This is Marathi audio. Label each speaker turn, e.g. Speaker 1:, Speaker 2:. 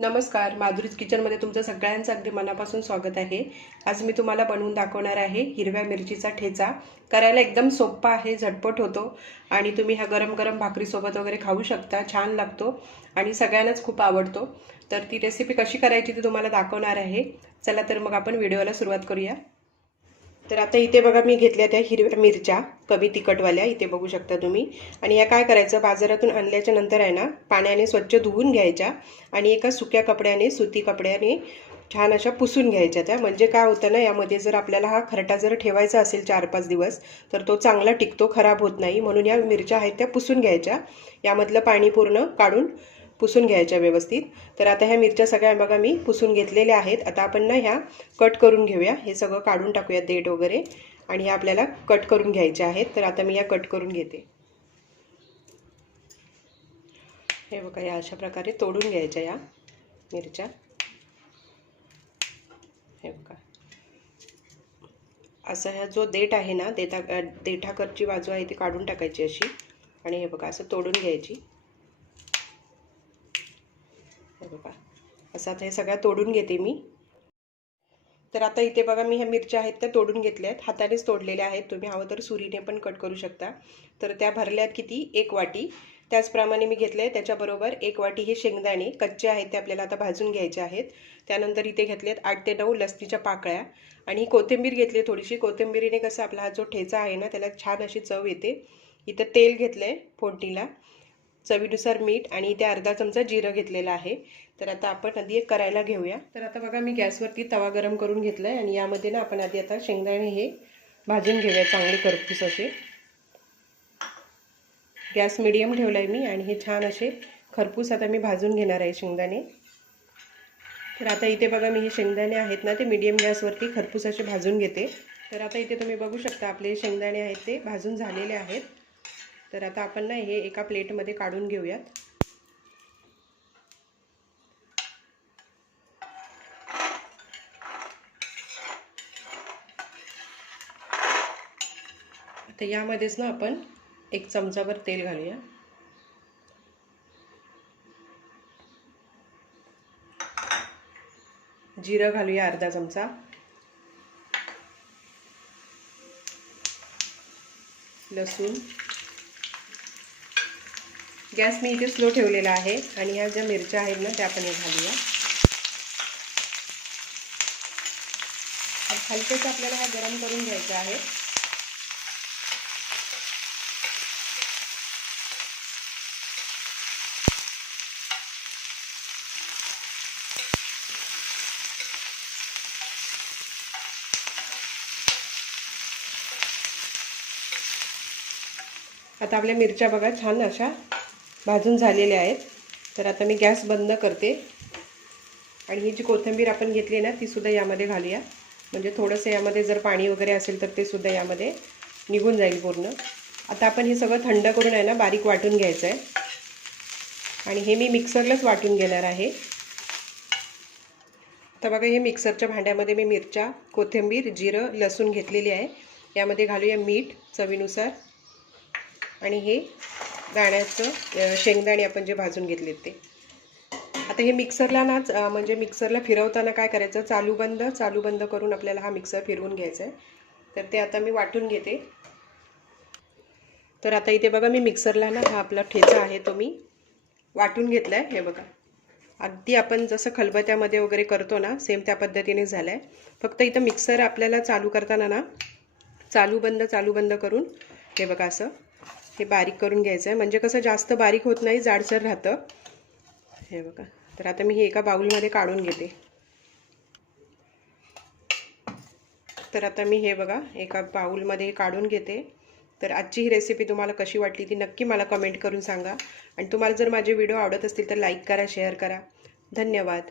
Speaker 1: नमस्कार माधुरीज किचनमध्ये तुमचं सगळ्यांचं अगदी मनापासून स्वागत आहे. आज मी तुम्हाला बनवून दाखवणार आहे हिरव्या मिरचीचा ठेचा. करायला एकदम सोप्पा आहे झटपट होतो आणि तुम्ही हा गरम गरम भाकरीसोबत वगैरे खाऊ शकता छान लागतो आणि सगळ्यांनाच खूप आवडतो. तर ती रेसिपी कशी करायची ती तुम्हाला दाखवणार आहे. चला तर मग आपण व्हिडिओला सुरुवात करूया. तर आता इथे बघा मी घेतल्या त्या हिरव्या मिरच्या कमी तिखटवाल्या इथे बघू शकता तुम्ही. आणि या काय करायचं बाजारातून आणल्याच्या नंतर आहे ना पाण्याने स्वच्छ धुवून घ्यायच्या आणि एका सुक्या कपड्याने सुती कपड्याने छान अशा पुसून घ्यायच्या त्या. म्हणजे काय होतं ना यामध्ये जर आपल्याला हा खरटा जर ठेवायचा असेल चार पाच दिवस तर तो चांगला टिकतो खराब होत नाही. म्हणून या मिरच्या आहेत त्या पुसून घ्यायच्या. यामधलं पाणी पूर्ण काढून पुसून घ्यायच्या व्यवस्थित. तर आता ह्या मिरच्या सगळ्या बघा मी पुसून घेतलेल्या आहेत. आता आपण ना ह्या कट करून घेऊया. हे सगळं काढून टाकूया देठ वगैरे. आणि ह्या आपल्याला कट करून घ्यायच्या आहेत. तर आता मी या कट करून घेते. हे बघा या अशा प्रकारे तोडून घ्यायच्या या मिरच्या. हे बघा. असा ह्या जो देठ आहे ना देठा देठाकरची बाजू आहे ती काढून टाकायची अशी. आणि हे बघा असं तोडून घ्यायची. हे बघा. असं आता हे सगळं तोडून घेते मी. तर आता इथे बघा मी ह्या मिरच्या आहेत त्या तोडून घेतल्या आहेत हातानेच तोडलेल्या आहेत. तुम्ही हवं तर सुरीने पण कट करू शकता. तर त्या भरल्यात किती? एक वाटी. त्याचप्रमाणे मी घेतले त्याच्याबरोबर एक वाटी हे शेंगदाणे. कच्चे आहेत ते आपल्याला आता भाजून घ्यायचे आहेत. त्यानंतर इथे घेतलेत आठ ते नऊ लसणीच्या पाकळ्या. आणि कोथिंबीर घेतली थोडीशी. कोथिंबीरीने कसं आपला हा जो ठेचा आहे ना त्याला छान अशी चव येते. इथं तेल घेतलं आहे फोडणीला. चवीनुसार मीठ आणि इथे अर्धा चमचा जिरं घेतलेला आहे. तर आता आपण आधी एक करायला घेऊया. तर आता बघा मी गॅसवरती तवा गरम करून घेतला आहे आणि यामध्ये ना आपण आधी आता शेंगदाणे हे भाजून घेऊया चांगले करपूस असे. गॅस मिडियम ठेवला आहे मी आणि हे छान असे खरपूस आता मी भाजून घेणार आहे शेंगदाणे. तर आता इथे बघा मी हे शेंगदाणे आहेत ना ते मीडियम गॅसवरती खरपूस असे भाजून घेते. तर आता इथे तुम्ही बघू शकता आपले शेंगदाणे आहेत ते भाजून झालेले आहेत. तर आता आपण ना हे एका प्लेटमध्ये काढून घेऊयात. आता यामध्येच ना आपण एक चमचाभर तेल घालूया. जिरं घालूया अर्धा चमचा. लसूण. गॅस मी इथे स्लो ठेवलेला आहे आणि ह्या ज्या मिरच्या आहेत ना त्या आपण हे घालूया. हलकेच आपल्याला हा गरम करून घ्यायचा आहे. आता आपल्या मिरच्या बघा छान अशा भाजून झालेले आहेत. तर आता मी गॅस बंद करते. आणि ही जी कोथिंबीर आपण घेतली ना तीसुद्धा यामध्ये घालूया. म्हणजे थोडंसं यामध्ये जर पाणी वगैरे असेल तर ते सुद्धा यामध्ये निघून जाईल पूर्ण. आता आपण हे सगळं थंड करून आहे ना बारीक वाटून घ्यायचं आहे आणि हे मी मिक्सरलाच वाटून घेणार आहे. आता बघा हे मिक्सरच्या भांड्यामध्ये मी मिरच्या कोथिंबीर जिरं लसूण घेतलेली आहे. यामध्ये घालूया मीठ चवीनुसार. आणि हे दाण्याचं शेंगदाणे आपण जे भाजून घेतलेत ते. आता हे मिक्सरला नाच म्हणजे मिक्सरला फिरवताना काय करायचं? चालू बंद चालू बंद करून आपल्याला हा मिक्सर फिरवून घ्यायचा आहे. तर ते आता मी वाटून घेते. तर आता इथे बघा मी मिक्सरला ना हा आपला ठेचा आहे तो मी वाटून घेतला आहे हे बघा. अगदी आपण जसं खलबत्यामध्ये वगैरे करतो ना सेम त्या पद्धतीने झालं आहे फक्त इथं मिक्सर आपल्याला चालू करताना ना चालू बंद चालू बंद करून हे बघा असं हे बारीक करून घ्यायचं आहे म्हणजे कसं जास्त बारीक होत नाही जाडसर राहतं. हे बघा. तर आता मी हे एका बाऊलमध्ये काढून घेते. तर आता मी हे बघा एका बाऊलमध्ये काढून घेते. तर आजची ही रेसिपी तुम्हाला कशी वाटली ती नक्की मला कमेंट करून सांगा. आणि तुम्हाला जर माझे व्हिडिओ आवडत असतील तर लाईक करा शेअर करा. धन्यवाद.